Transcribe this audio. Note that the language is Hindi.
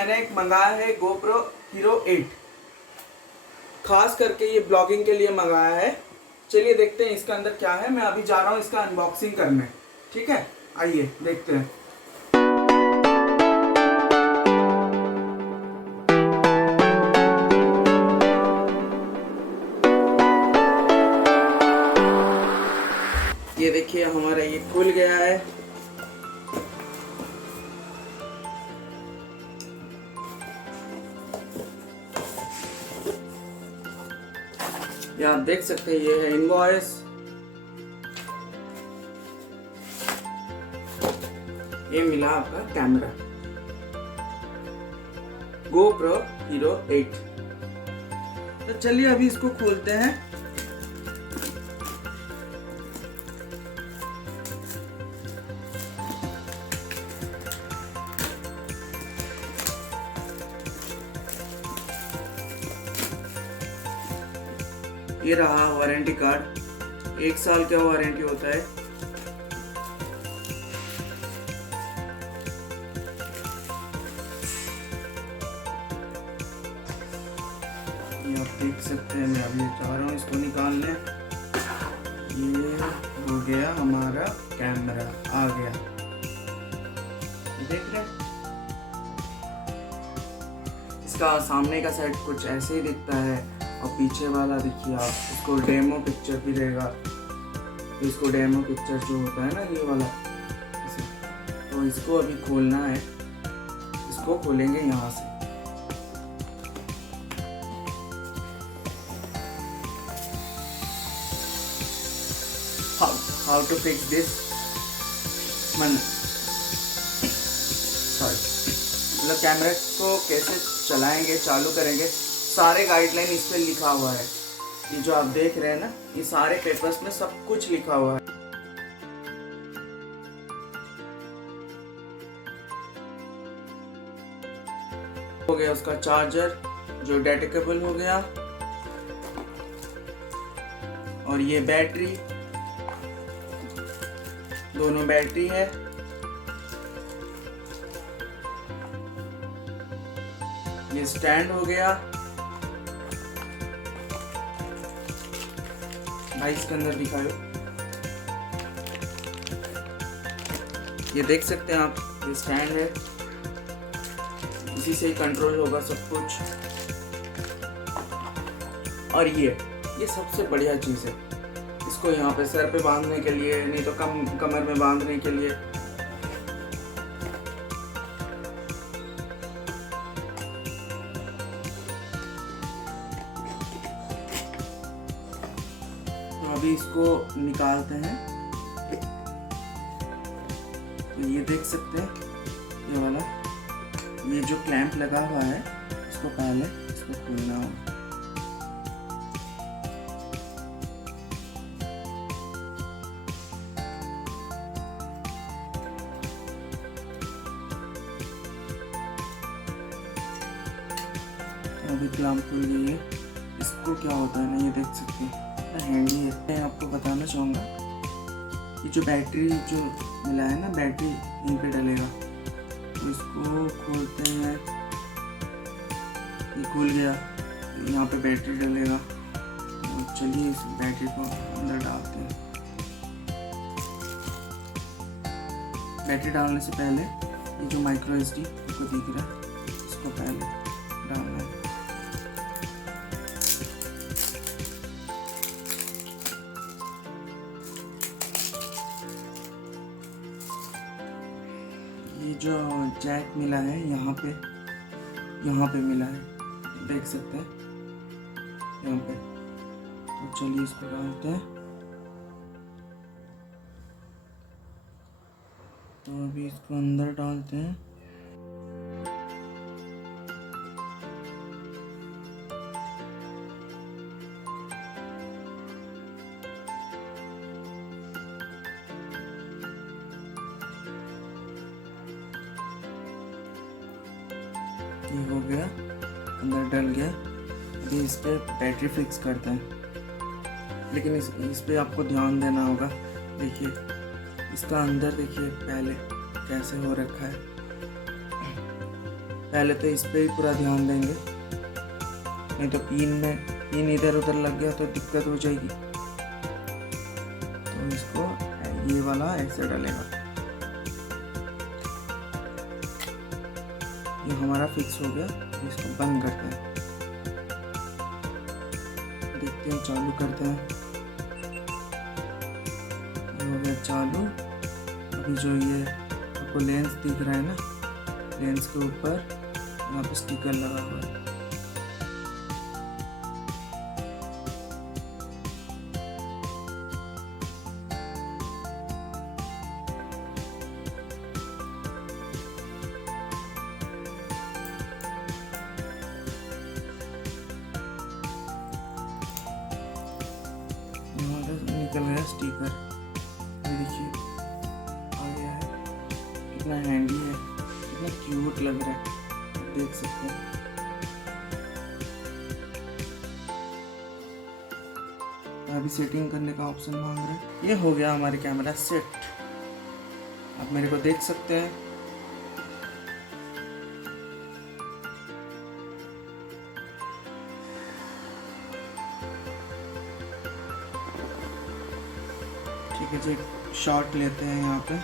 मैंने एक मंगाया है GoPro Hero 8, खास करके ये ब्लॉगिंग के लिए मंगाया है। चलिए देखते हैं इसके अंदर क्या है। मैं अभी जा रहा हूँ इसका अनबॉक्सिंग करने, ठीक है, आइए देखते हैं। ये देखिए हमारा ये खुल गया है। ये आप देख सकते हैं, ये है इनवॉइस। ये मिला आपका कैमरा GoPro Hero 8। तो चलिए अभी इसको खोलते हैं। ये रहा वारंटी कार्ड, 1 साल का वारंटी होता है। ये आप देख सकते हैं, मैं अभी जा रहा हूँ इसको निकालने। ये हो गया हमारा कैमरा, आ गया, देख रहे हैं। इसका सामने का साइड कुछ ऐसे ही दिखता है और पीछे वाला देखिए आप, इसको डेमो पिक्चर भी रहेगा। इसको डेमो पिक्चर जो होता है ना, ये वाला, तो इसको अभी खोलना है। इसको खोलेंगे यहाँ से। हाउ टू फिक्स दिस, मतलब कैमरे को कैसे चलाएंगे, चालू करेंगे, सारे गाइडलाइन इस पे लिखा हुआ है। ये जो आप देख रहे हैं ना, ये सारे पेपर्स में सब कुछ लिखा हुआ है। हो गया उसका चार्जर जो डेटेकेबल हो गया, और ये बैटरी, दोनों बैटरी है। ये स्टैंड हो गया। भाई इसके अंदर दिखाओ, ये देख सकते हैं आप, ये स्टैंड है, इसी से ही कंट्रोल होगा सब कुछ। और ये सबसे बढ़िया चीज़ है, इसको यहाँ पे सर पे बांधने के लिए, नहीं तो कमर में बांधने के लिए। अभी इसको निकालते हैं। तो ये देख सकते हैं, ये वाला, ये जो क्लैंप लगा हुआ है, इसको पहले इसको खोलना होगा। तो अभी क्लैंप खुल गई है। इसको क्या होता है ना, ये देख सकते हैं, हैंडी है। मैं आपको बताना चाहूँगा, ये जो बैटरी जो मिला है ना, बैटरी इन पे डलेगा। तो इसको खोलते हैं, ये खुल गया, यहाँ पे बैटरी डलेगा। तो चलिए इस बैटरी को अंदर डालते हैं। बैटरी डालने से पहले ये जो माइक्रो SD आपको दिख रहा है, इसको पहले डालना है। ये जो जैक मिला है यहाँ पे मिला है, देख सकते हैं यहाँ पे। तो चलिए इसको डालते हैं। तो अभी इसको अंदर डालते हैं। ये हो गया, अंदर डल गया। अभी इस पर बैटरी फिक्स करते हैं, लेकिन इस पे आपको ध्यान देना होगा। देखिए इसका अंदर देखिए पहले कैसे हो रखा है। पहले तो इस पे ही पूरा ध्यान देंगे, नहीं तो पिन इधर उधर लग गया तो दिक्कत हो जाएगी। तो इसको ये वाला ऐसे डालेगा। ये हमारा फिक्स हो गया, इसको बंद करते हैं। देखते हैं, चालू करते हैं। ये हो गया चालू। अभी जो ये आपको लेंस दिख रहा है ना, लेंस के ऊपर यहाँ पे स्टिकर लगा हुआ है। निकल गया स्टिकर। ये देखिए आ गया है, कितना हैंडी है, कितना क्यूट लग रहा है, देख सकते हैं। अभी सेटिंग करने का ऑप्शन मांग रहा है। ये हो गया हमारे कैमरा सेट, आप मेरे को देख सकते हैं। ठीक है जी, शॉट लेते हैं यहाँ पे।